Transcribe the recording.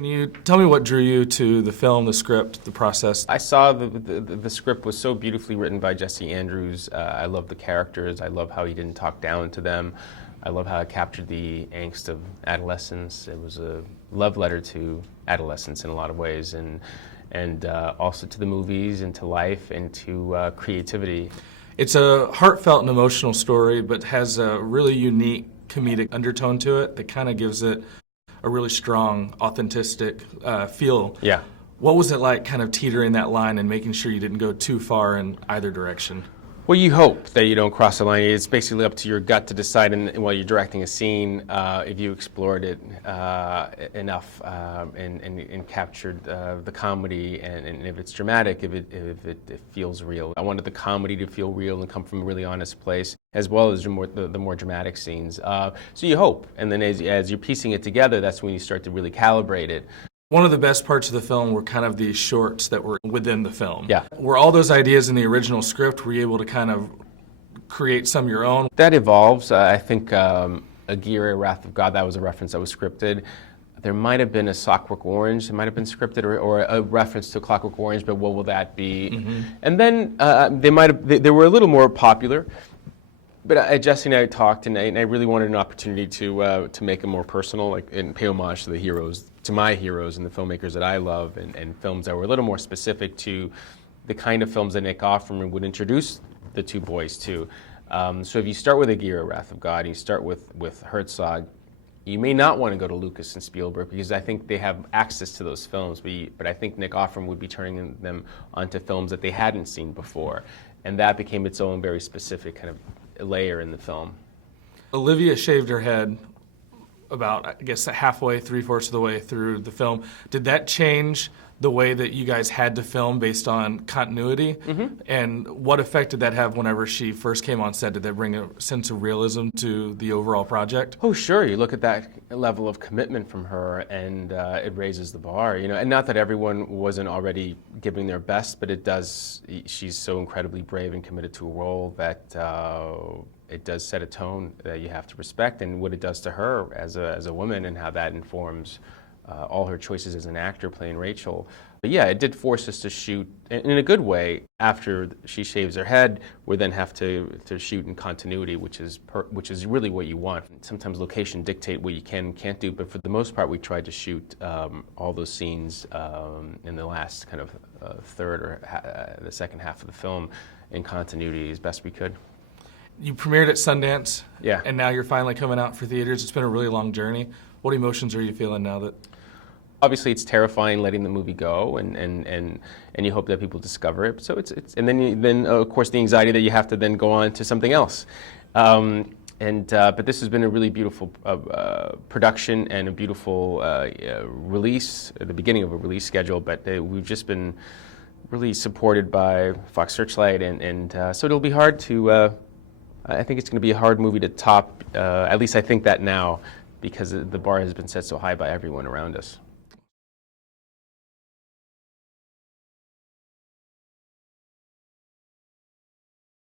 Can you tell me what drew you to the film, the script, the process? I saw the script was so beautifully written by Jesse Andrews. I love the characters. I love how he didn't talk down to them. I love how it captured the angst of adolescence. It was a love letter to adolescence in a lot of ways, and also to the movies and to life and to creativity. It's a heartfelt and emotional story, but has a really unique comedic undertone to it that kind of gives it a really strong, authentic feel. Yeah. What was it like kind of teetering that line and making sure you didn't go too far in either direction? Well, you hope that you don't cross the line. It's basically up to your gut to decide while you're directing a scene if you explored it enough and captured the comedy and if it's dramatic, if it feels real. I wanted the comedy to feel real and come from a really honest place, as well as the more dramatic scenes. So you hope, and then as you're piecing it together, that's when you start to really calibrate it. One of the best parts of the film were kind of these shorts that were within the film. Yeah. Were all those ideas in the original script, were you able to kind of create some of your own? That evolves. I think Aguirre, Wrath of God, that was a reference that was scripted. There might have been a Clockwork Orange, it might have been scripted, or a reference to Clockwork Orange, but what will that be? Mm-hmm. And then they were a little more popular. But Jesse and I talked, and I really wanted an opportunity to make it more personal, and pay homage to the heroes, to my heroes and the filmmakers that I love, and films that were a little more specific to the kind of films that Nick Offerman would introduce the two boys to. So if you start with Aguirre, Wrath of God, and you start with Herzog, you may not want to go to Lucas and Spielberg because I think they have access to those films, but I think Nick Offerman would be turning them onto films that they hadn't seen before, and that became its own very specific kind of layer in the film. Olivia shaved her head about, I guess, halfway, three-fourths of the way through the film. Did that change the way that you guys had to film based on continuity? Mm-hmm. And what effect did that have whenever she first came on set? Did that bring a sense of realism to the overall project? Oh, sure. You look at that level of commitment from her, and it raises the bar. And not that everyone wasn't already giving their best, but it does. She's so incredibly brave and committed to a role that it does set a tone that you have to respect, and what it does to her as a woman, and how that informs all her choices as an actor playing Rachel. But yeah, it did force us to shoot in a good way. After she shaves her head, we then have to shoot in continuity, which is really what you want. Sometimes location dictate what you can and can't do, but for the most part, we tried to shoot all those scenes in the last kind of third or the second half of the film in continuity as best we could. You premiered at Sundance, yeah, and now you're finally coming out for theaters. It's been a really long journey. What emotions are you feeling now that? Obviously, it's terrifying letting the movie go, and you hope that people discover it. So it's and then of course the anxiety that you have to then go on to something else. But this has been a really beautiful production and a beautiful release, at the beginning of a release schedule. But we've just been really supported by Fox Searchlight, and so it'll be hard to. I think it's going to be a hard movie to top. At least I think that now, because the bar has been set so high by everyone around us.